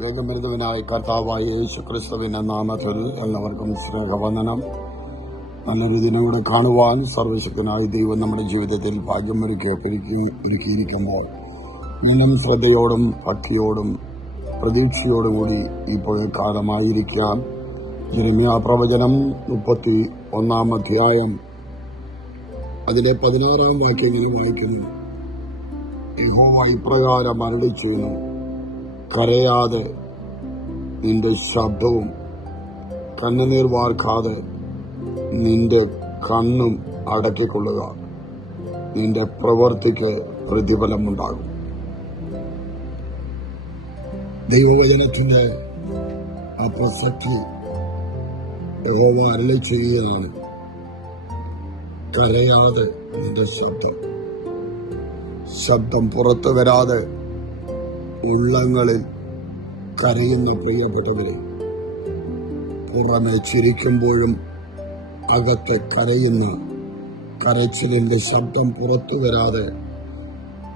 വേഗമരുതവനായ കർത്താവായ യേശു ക്രിസ്തുവിന്റെ നാമത്തിൽ എല്ലാവർക്കും സ്നേഹവന്ദനം. നല്ലൊരു ദിനം കൂടെ കാണുവാൻ സർവശക്തനായ ദൈവം നമ്മുടെ ജീവിതത്തിൽ ഒരുക്കിയിരിക്കുമ്പോൾ നിന്നും ശ്രദ്ധയോടും ഭക്തിയോടും പ്രതീക്ഷയോടും കൂടി ഇപ്പോൾ കാലമായിരിക്കാം. യിരെമ്യാ പ്രവചനം 31 അധ്യായം അതിലെ 16 വാക്യം ഇങ്ങനെ വായിക്കുന്നു. യഹോവ ഇപ്രകാരം അരുളിച്ചെയ്യുന്നു, കരയാതെ നിന്റെ ശബ്ദവും കണ്ണുനീർ വാർക്കാതെ നിന്റെ കണ്ണും അടക്കിക്കൊള്ളുക, നിന്റെ പ്രവൃത്തിക്ക് പ്രതിഫലമുണ്ടാകും. ദൈവവചനത്തിന്റെ ആ പ്രസക്തി യഹോവ അരുളി ചെയ്യുകയാണ്. കരയാതെ നിന്റെ ശബ്ദം പുറത്തു വരാതെ ഉള്ളങ്ങളിൽ കരയുന്ന പ്രിയപ്പെട്ടവരെ, പുറമെ ചിരിക്കുമ്പോഴും അകത്തെ കരയുന്ന കരച്ചിലിന്റെ ശബ്ദം പുറത്തു വരാതെ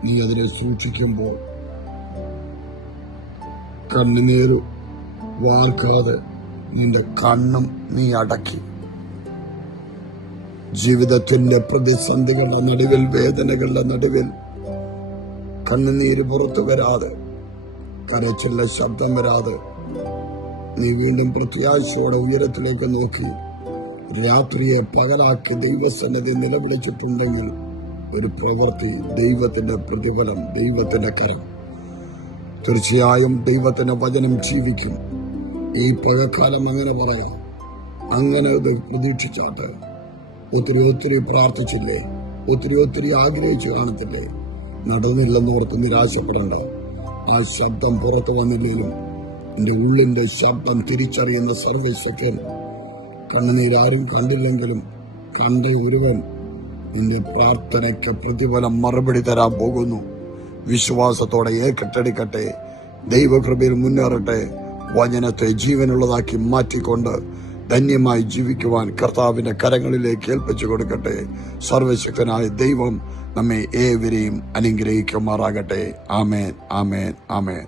നീ അതിനെ സൂക്ഷിക്കുമ്പോൾ, കണ്ണുനീർ വാർക്കാതെ നിന്റെ കണ്ണും നീ അടക്കി, ജീവിതത്തിന്റെ പ്രതിസന്ധികളുടെ നടുവിൽ, വേദനകളുടെ നടുവിൽ കണ്ണുനീര് പുറത്തു വരാതെ, കരച്ചിലിന്റെ ശബ്ദം വരാതെ നീ വീണ്ടും പ്രത്യാശയോടെ ഉയരത്തിലേക്ക് നോക്കി രാത്രിയെ പകലാക്കി ദൈവസന്നിധി നിലവിളിച്ചിട്ടുണ്ടെങ്കിൽ ഒരു പ്രവൃത്തി, ദൈവത്തിന്റെ പ്രതിഫലം, ദൈവത്തിന്റെ കരം. തീർച്ചയായും ദൈവത്തിന്റെ വചനം ജീവിക്കും. ഈ പകൽക്കാലം അങ്ങനെ പറയാം. അങ്ങനെ പ്രതീക്ഷിച്ചാട്ടെ. ഒത്തിരി പ്രാർത്ഥിച്ചില്ലേ? ഒത്തിരി ആഗ്രഹിച്ചു കാണത്തില്ലേ? നടന്നില്ലെന്നോർത്ത് നിരാശപ്പെടേണ്ട. ആ ശബ്ദം പുറത്തു വന്നില്ലെങ്കിലും എന്റെ ഉള്ളിന്റെ ശബ്ദം തിരിച്ചറിയുന്ന സർവശക്തൻ, കണ്ണുനീരാരും കണ്ടില്ലെങ്കിലും കണ്ട ഒരുവൻ നിന്റെ പ്രാർത്ഥനയ്ക്ക് പ്രതിഫലം മറുപടി തരാൻ പോകുന്നു. വിശ്വാസത്തോടെ കെട്ടടിക്കട്ടെ. ദൈവകൃപയിൽ മുന്നേറട്ടെ. വചനത്തെ ജീവനുള്ളതാക്കി മാറ്റിക്കൊണ്ട് ധന്യമായി ജീവിക്കുവാൻ കർത്താവിന്റെ കരങ്ങളിലേക്ക് ഏൽപ്പിച്ചു കൊടുക്കട്ടെ. സർവശക്തനായ ദൈവം നമ്മെ ഏവരെയും അനുഗ്രഹിക്കുമാറാകട്ടെ. ആമേൻ, ആമേൻ, ആമേൻ.